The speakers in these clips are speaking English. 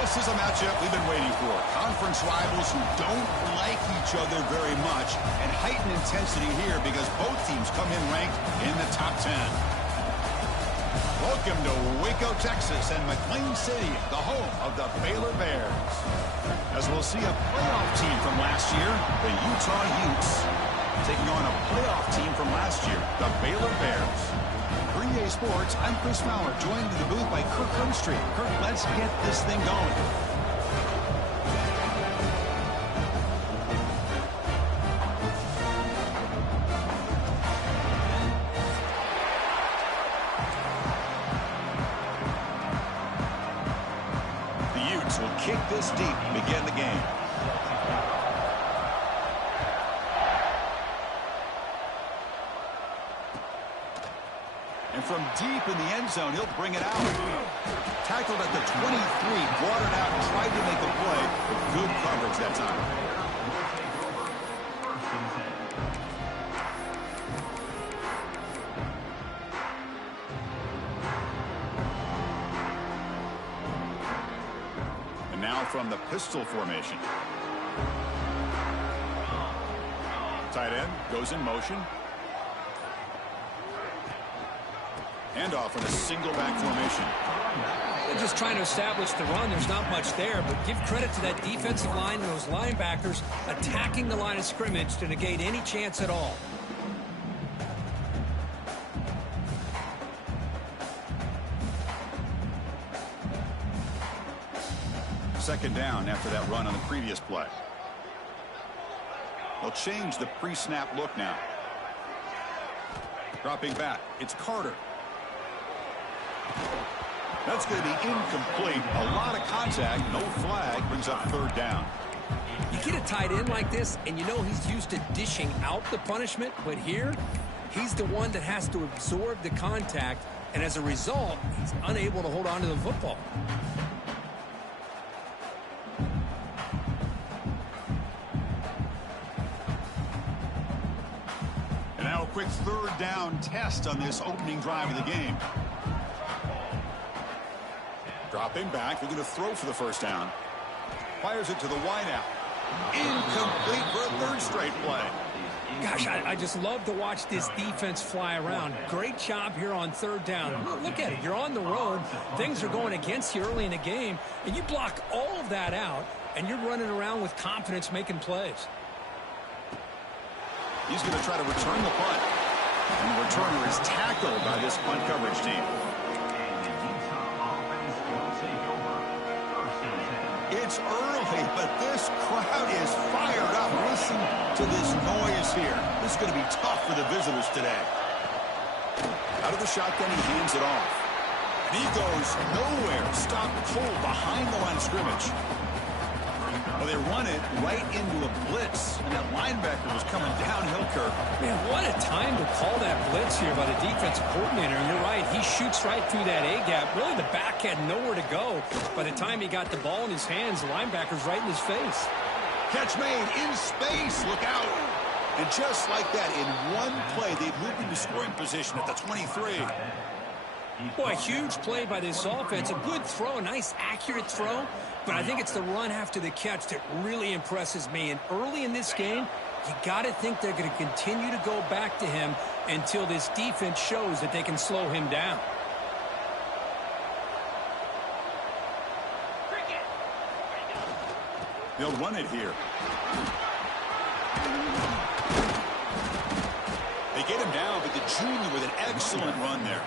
This is a matchup we've been waiting for. Conference rivals who don't like each other very much, and heightened intensity here because both teams come in ranked in the top 10. Welcome to Waco, Texas, and McLean City, the home of the Baylor Bears. As we'll see a playoff team from last year, the Utah Utes, taking on a playoff team from last year, the Baylor Bears. Green Day Sports, I'm Chris Fowler, joined in the booth by Kirk Hermstreet. Kirk, let's get this thing going. The Utes will kick this deep to begin the game. And from deep in the end zone, he'll bring it out. Tackled at the 23, brought it out, tried to make a play, but good coverage that time. And now from the pistol formation. Tight end goes in motion. And off in a single back formation. They're just trying to establish the run. There's not much there, but give credit to that defensive line and those linebackers attacking the line of scrimmage to negate any chance at all. Second down after that run on the previous play. They'll change the pre-snap look now. Dropping back, it's Carter. That's going to be incomplete. A lot of contact, no flag, brings up third down. You get a tight end like this, and you know he's used to dishing out the punishment, but here, he's the one that has to absorb the contact, and as a result, he's unable to hold on to the football. And now a quick third down test on this opening drive of the game. Dropping back, they're going to throw for the first down. Fires it to the wideout. Incomplete for a third straight play. Gosh, I just love to watch this defense fly around. Great job here on third down. Look at it. You're on the road. Things are going against you early in the game, and you block all of that out, and you're running around with confidence making plays. He's going to try to return the punt. And the returner is tackled by this punt coverage team. It's early, but this crowd is fired up. Listen to this noise here. This is going to be tough for the visitors today. Out of the shotgun, he hands it off. And he goes nowhere. Stopped cold behind the line of scrimmage. Well, they run it right into a blitz, and that linebacker was coming downhill, Kirk. Man, what a time to call that blitz here by the defensive coordinator. And you're right, he shoots right through that A-gap. Really, the back had nowhere to go. By the time he got the ball in his hands, the linebacker's right in his face. Catch made in space. Look out. And just like that, in one play, they've moved into scoring position at the 23. Boy, a huge play by this offense. A good throw, a nice, accurate throw. But I think it's the run after the catch that really impresses me. And early in this game, you got to think they're going to continue to go back to him until this defense shows that they can slow him down. They'll run it here. They get him down, but the junior with an excellent run there.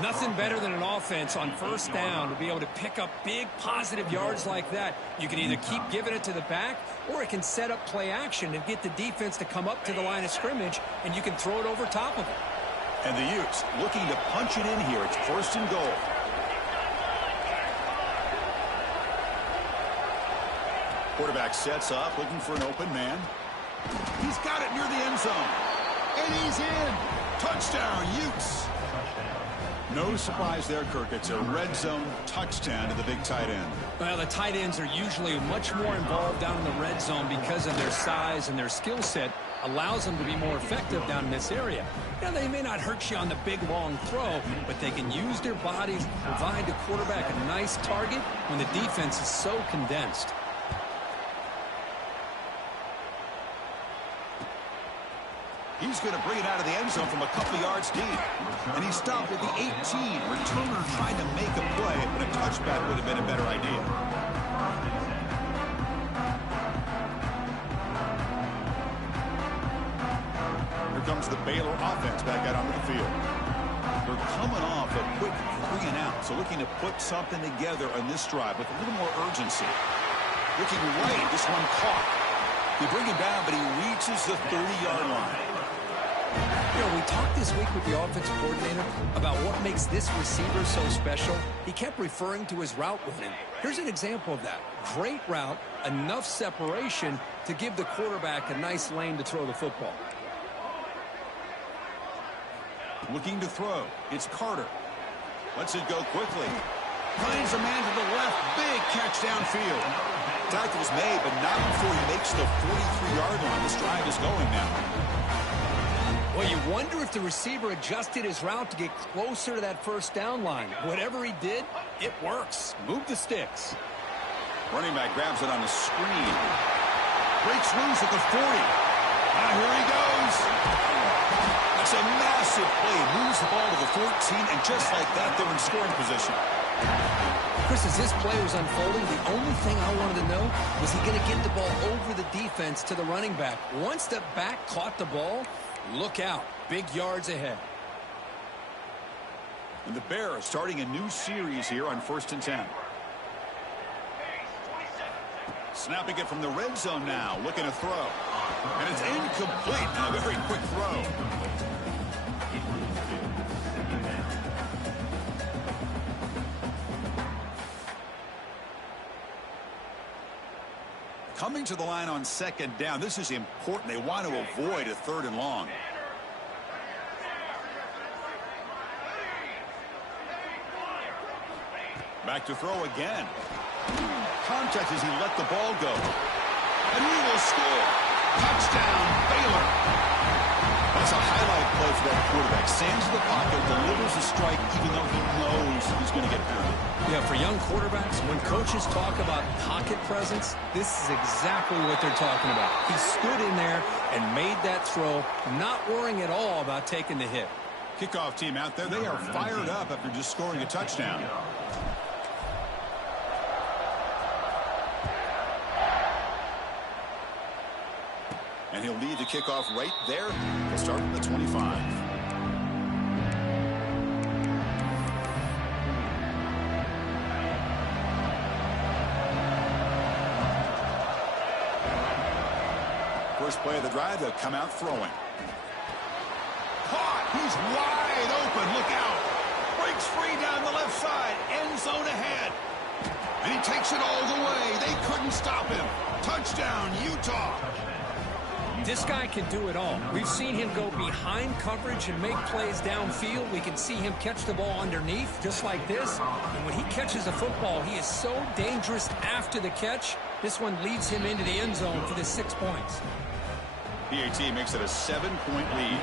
Nothing better than an offense on first down to be able to pick up big positive yards like that. You can either keep giving it to the back, or it can set up play action and get the defense to come up to the line of scrimmage, and you can throw it over top of it. And the Utes looking to punch it in here. It's first and goal. Quarterback sets up, looking for an open man. He's got it near the end zone. And he's in. Touchdown, Utes. No surprise there, Kirk. It's a red zone touchdown to the big tight end. Well, the tight ends are usually much more involved down in the red zone because of their size and their skill set. allows them to be more effective down in this area. Now, they may not hurt you on the big, long throw, but they can use their bodies to provide the quarterback a nice target when the defense is so condensed. He's going to bring it out of the end zone from a couple yards deep. And he stopped at the 18. Returner trying to make a play, but a touchback would have been a better idea. Here comes the Baylor offense back out onto the field. They're coming off a quick 3 and out, so looking to put something together on this drive with a little more urgency. Looking right, this one caught. They bring him down, but he reaches the 30-yard line. You know, we talked this week with the offensive coordinator about what makes this receiver so special. He kept referring to his route running. Here's an example of that. Great route, enough separation to give the quarterback a nice lane to throw the football. Looking to throw. It's Carter. Lets it go quickly. Finds a man to the left. Big catch downfield. Tackle's made, but not before he makes the 43-yard line. This drive is going now. Well, you wonder if the receiver adjusted his route to get closer to that first down line. Whatever he did, it works. Move the sticks. Running back grabs it on the screen. Breaks loose at the 40. Here he goes. That's a massive play. Moves the ball to the 14, and just like that, they're in scoring position. Chris, as this play was unfolding, the only thing I wanted to know was he going to get the ball over the defense to the running back. Once the back caught the ball, look out. Big yards ahead. And the Bears starting a new series here on 1st and 10. Snapping it from the red zone now. Looking to throw. And it's incomplete. And a very quick throw. Coming to the line on 2nd down. This is important. They want to avoid a 3rd and long. Back to throw again. Contact as he let the ball go. And he will score. Touchdown, Baylor. That's a highlight play for that quarterback. Sands in the pocket, delivers a strike even though he knows he's going to get pounded. Yeah, for young quarterbacks, when coaches talk about pocket presence, this is exactly what they're talking about. He stood in there and made that throw, not worrying at all about taking the hit. Kickoff team out there, they are fired up after just scoring a touchdown. And he'll lead the kickoff right there. He'll start from the 25. First play of the drive, they'll come out throwing. Caught! He's wide open. Look out! Breaks free down the left side. End zone ahead. And he takes it all the way. They couldn't stop him. Touchdown, Utah. This guy can do it all. We've seen him go behind coverage and make plays downfield. We can see him catch the ball underneath, just like this. And when he catches a football, he is so dangerous after the catch. This one leads him into the end zone for the 6 points. PAT makes it a 7-point lead.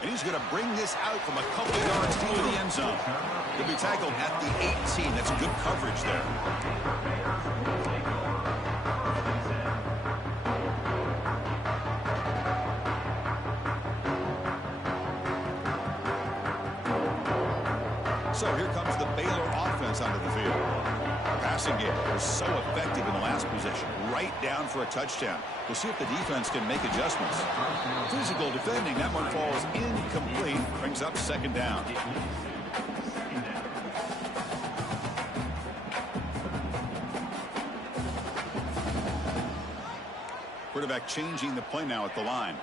And he's going to bring this out from a couple of yards deep in the end zone. He'll be tackled at the 18. That's good coverage there. So here comes the Baylor offense onto the field. Passing game was so effective in the last possession. Right down for a touchdown. We'll see if the defense can make adjustments. Physical defending. That one falls incomplete. Brings up 2nd down. Quarterback changing the play now at the line.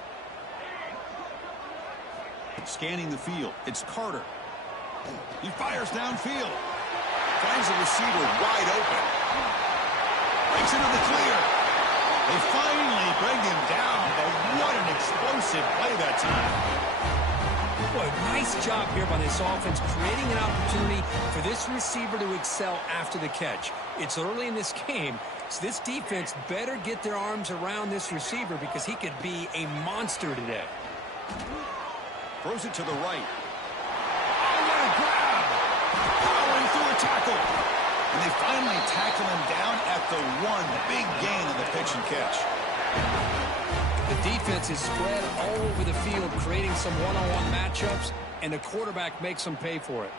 Scanning the field. It's Carter. He fires downfield. Finds the receiver wide open. Breaks into the clear. They finally bring him down, but what an explosive play that time. Boy, nice job here by this offense, creating an opportunity for this receiver to excel after the catch. It's early in this game, so this defense better get their arms around this receiver because he could be a monster today. Throws it to the right. Oh, what a grab! Powering through a tackle. And they finally tackle him down at the one. Big gain on the pitch and catch. The defense is spread all over the field, creating some one-on-one matchups, and the quarterback makes them pay for it.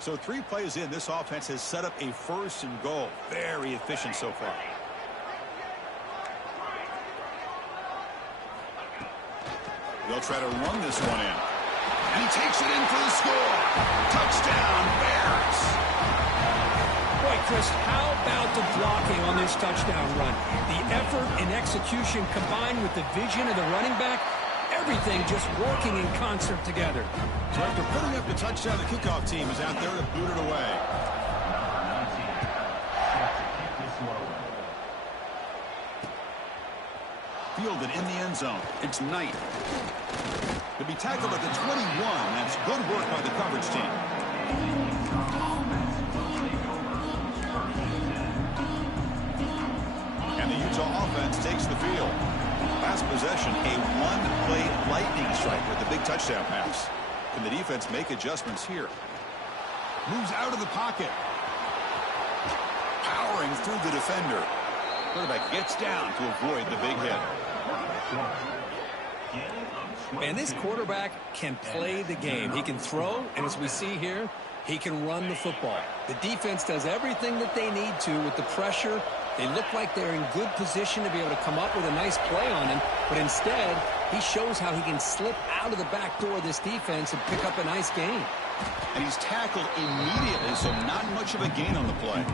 So 3 plays in, this offense has set up a 1st and goal. Very efficient so far. They'll try to run this one in. And he takes it in for the score. Touchdown, Bears. Boy, Chris, how about the blocking on this touchdown run? The effort and execution combined with the vision of the running back, everything just working in concert together. So after putting up the touchdown, the kickoff team is out there to boot it away. Fielded in the end zone. It's Knight. To be tackled at the 21. That's good work by the coverage team. And the Utah offense takes the field. Last possession, a one-play lightning strike with the big touchdown pass. Can the defense make adjustments here? Moves out of the pocket. Powering through the defender. Quarterback gets down to avoid the big hit. Man, this quarterback can play the game. He can throw, and as we see here, he can run the football. The defense does everything that they need to with the pressure. They look like they're in good position to be able to come up with a nice play on him, but instead, he shows how he can slip out of the back door of this defense and pick up a nice gain. And he's tackled immediately, so not much of a gain on the play.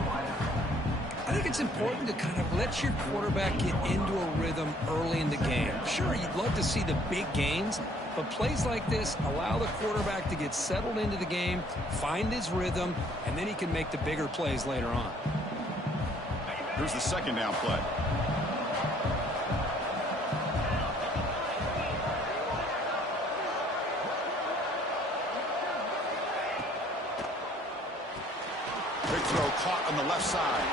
I think it's important to kind of let your quarterback get into a rhythm early in the game. Sure, you'd love to see the big gains, but plays like this allow the quarterback to get settled into the game, find his rhythm, and then he can make the bigger plays later on. Here's the 2nd down play. Big throw caught on the left side.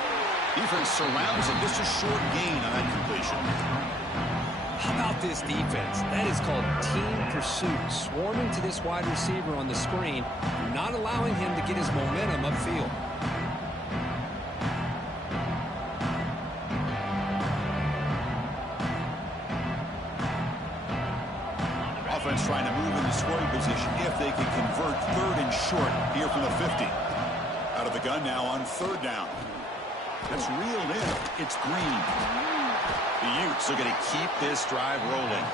Defense surrounds him. Just a short gain on that completion. How about this defense? That is called team pursuit. Swarming to this wide receiver on the screen, not allowing him to get his momentum upfield. Offense trying to move into scoring position if they can convert 3rd and short here from the 50. Out of the gun now on 3rd down. That's reeled in. It's Green. The Utes are going to keep this drive rolling.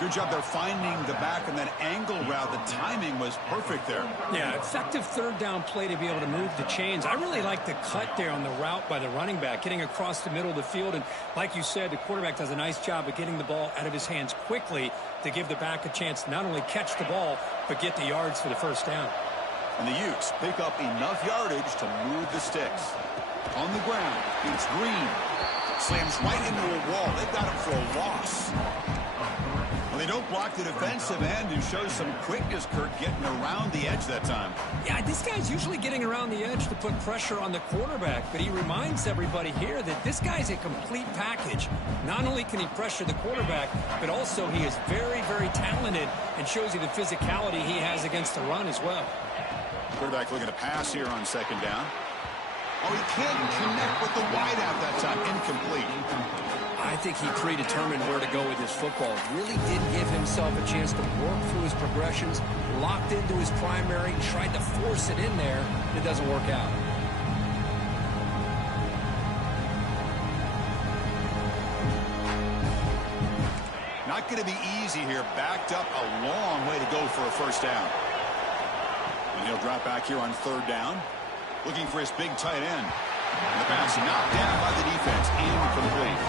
Good job there finding the back and that angle route. The timing was perfect there. Yeah, effective 3rd down play to be able to move the chains. I really like the cut there on the route by the running back, getting across the middle of the field. And like you said, the quarterback does a nice job of getting the ball out of his hands quickly to give the back a chance to not only catch the ball, but get the yards for the 1st down. And the Utes pick up enough yardage to move the sticks. On the ground, it's Green. Slams right into a wall. They've got him for a loss. Well, they don't block the defensive end, who shows some quickness, Kurt, getting around the edge that time. Yeah, this guy's usually getting around the edge to put pressure on the quarterback, but he reminds everybody here that this guy's a complete package. Not only can he pressure the quarterback, but also he is very, very talented and shows you the physicality he has against the run as well. Quarterback looking to pass here on 2nd down. Oh, he can't connect with the wideout that time. Incomplete. I think he predetermined where to go with his football. Really didn't give himself a chance to work through his progressions, locked into his primary, tried to force it in there. It doesn't work out. Not going to be easy here. Backed up a long way to go for a 1st down. And he'll drop back here on 3rd down. Looking for his big tight end. And the pass knocked down by the defense. Incomplete.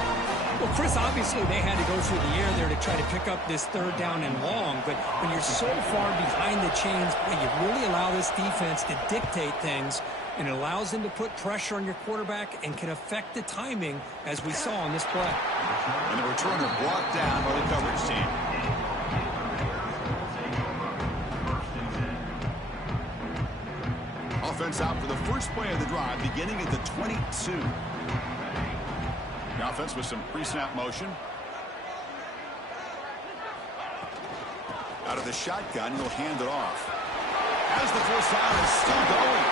Well, Chris, obviously they had to go through the air there to try to pick up this third down and long, but when you're so far behind the chains, you really allow this defense to dictate things, and it allows them to put pressure on your quarterback and can affect the timing, as we saw on this play. And the returner brought down by the coverage team. Offense out for the first play of the drive, beginning at the 22. The offense with some pre-snap motion. Out of the shotgun, he'll hand it off. As the first down is still going.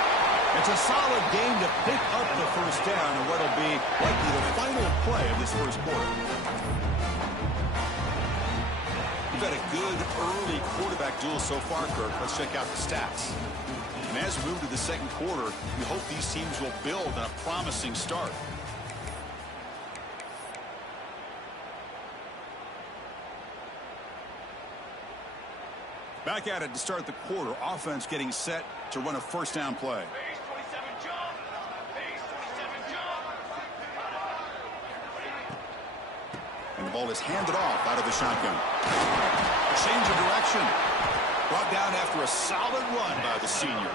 It's a solid game to pick up the first down in what will be likely the final play of this first quarter. We've had a good early quarterback duel so far, Kirk. Let's check out the stats. And as we move to the second quarter, we hope these teams will build on a promising start. Back at it to start the quarter. Offense getting set to run a first down play. And the ball is handed off out of the shotgun. Change of direction. Brought down after a solid run by the senior.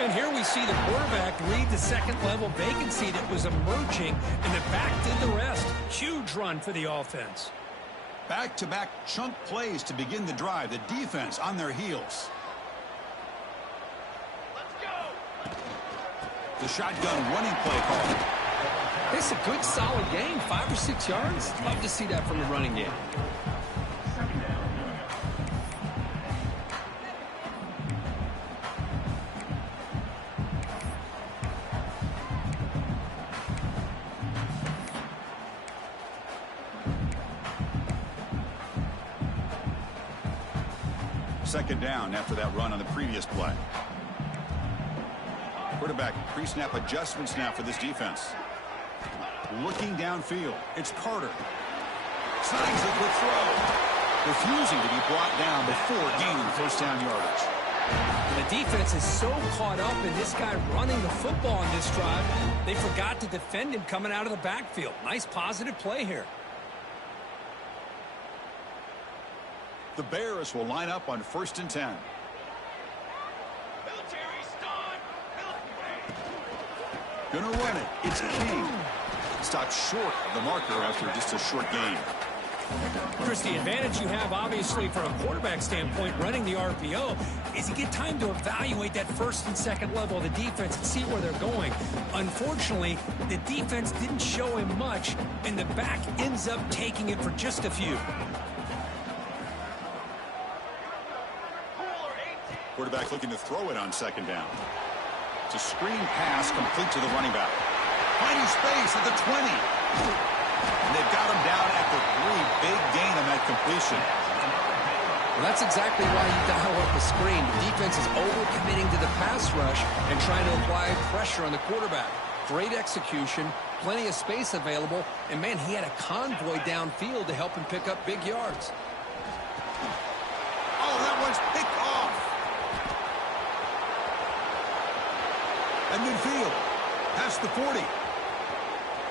And here we see the quarterback read the second level vacancy that was emerging, and the back did the rest. Huge run for the offense. Back-to-back chunk plays to begin the drive. The defense on their heels. Let's go. The shotgun running play call. It's a good, solid game. 5 or 6 yards. Love to see that from the running game. Second down after that run on the previous play. Quarterback pre-snap adjustments now for this defense. Looking downfield. It's Carter. Snags a quick throw. Refusing to be brought down before gaining first down yardage. The defense is so caught up in this guy running the football on this drive, they forgot to defend him coming out of the backfield. Nice positive play here. The Bears will line up on 1st and 10. Gonna run it. It's King. Stopped short of the marker after just a short gain. Chris, the advantage you have, obviously, from a quarterback standpoint, running the RPO, is you get time to evaluate that first and second level of the defense and see where they're going. Unfortunately, the defense didn't show him much, and the back ends up taking it for just a few. Quarterback looking to throw it on second down. It's a screen pass complete to the running back. Finding space at the 20. And they've got him down at the 3. Big gain on that completion. Well, that's exactly why you dial up a screen. The defense is overcommitting to the pass rush and trying to apply pressure on the quarterback. Great execution, plenty of space available, and, man, he had a convoy downfield to help him pick up big yards. Oh, that one's picked off. At midfield, past the 40,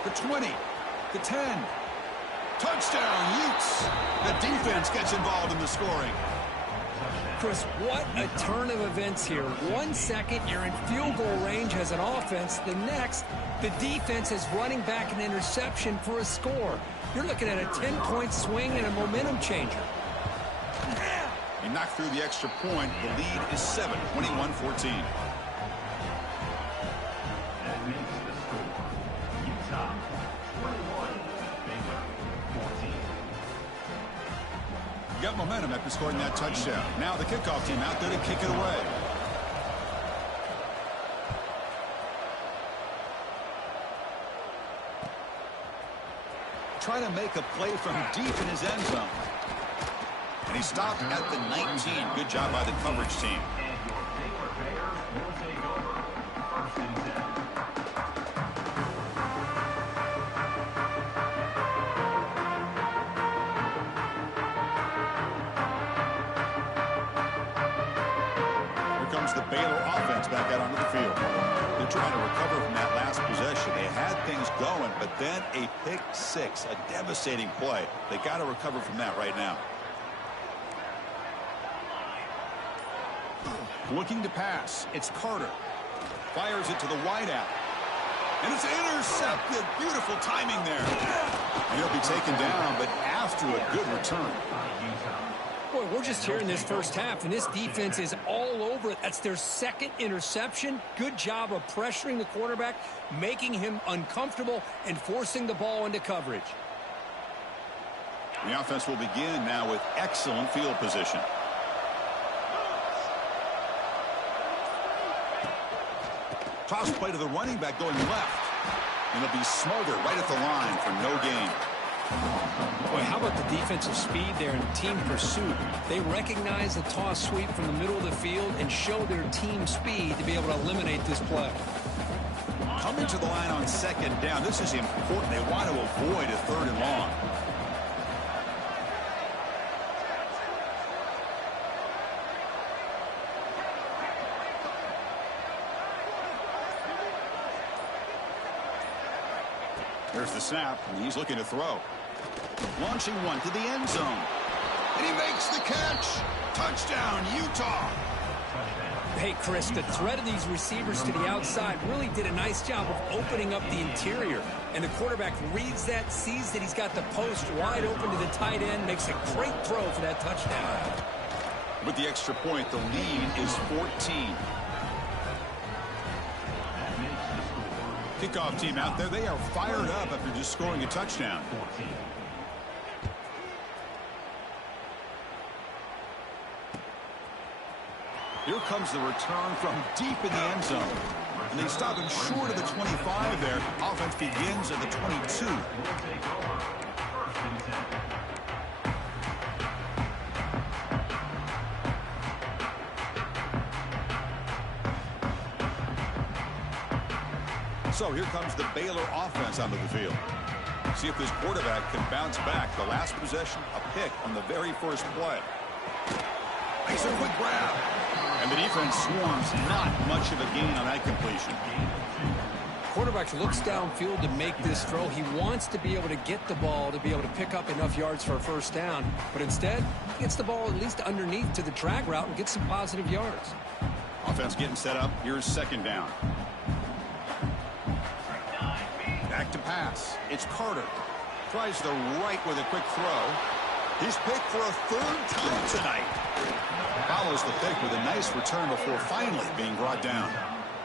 the 20, the 10. Touchdown, Utes. The defense gets involved in the scoring. Chris, what a turn of events here. 1 second, you're in field goal range as an offense. The next, the defense is running back an interception for a score. You're looking at a 10-point swing and a momentum changer. He knocked through the extra point. The lead is 7, 21-14. Got momentum after scoring that touchdown. Now the kickoff team out there to kick it away. Trying to make a play from deep in his end zone. And he stopped at the 19. Good job by the coverage team. The Baylor offense back out onto the field. They're trying to recover from that last possession. They had things going, but then a pick six, a devastating play. They got to recover from that right now. Looking to pass. It's Carter. Fires it to the wideout. And it's intercepted. Beautiful timing there. And he'll be taken down, but after a good return. Boy, we're just here in this first half, and this defense is all over it. That's their second interception. Good job of pressuring the quarterback, making him uncomfortable, and forcing the ball into coverage. The offense will begin now with excellent field position. Toss play to the running back going left. And he'll be smothered right at the line for no gain. Boy, how about the defensive speed there in team pursuit? They recognize the toss sweep from the middle of the field and show their team speed to be able to eliminate this play. Coming to the line on second down. This is important. They want to avoid a third and long. There's the snap, and he's looking to throw. Launching one to the end zone. And he makes the catch. Touchdown, Utah. Hey, Chris, the threat of these receivers to the outside really did a nice job of opening up the interior. And the quarterback reads that, sees that he's got the post wide open to the tight end, makes a great throw for that touchdown. With the extra point, the lead is 14. Kickoff team out there. They are fired up after just scoring a touchdown. Here comes the return from deep in the end zone. And they stop him short of the 25 there. Offense begins at the 22. So here comes the Baylor offense onto the field. See if this quarterback can bounce back. The last possession, a pick on the very first play. Makes a quick grab. And the defense swarms. Not much of a gain on that completion. Quarterback looks downfield to make this throw. He wants to be able to get the ball to be able to pick up enough yards for a first down. But instead, he gets the ball at least underneath to the drag route and gets some positive yards. Offense getting set up. Here's second down. Back to pass. It's Carter. Tries the right with a quick throw. He's picked for a third time tonight. Follows the pick with a nice return before finally being brought down.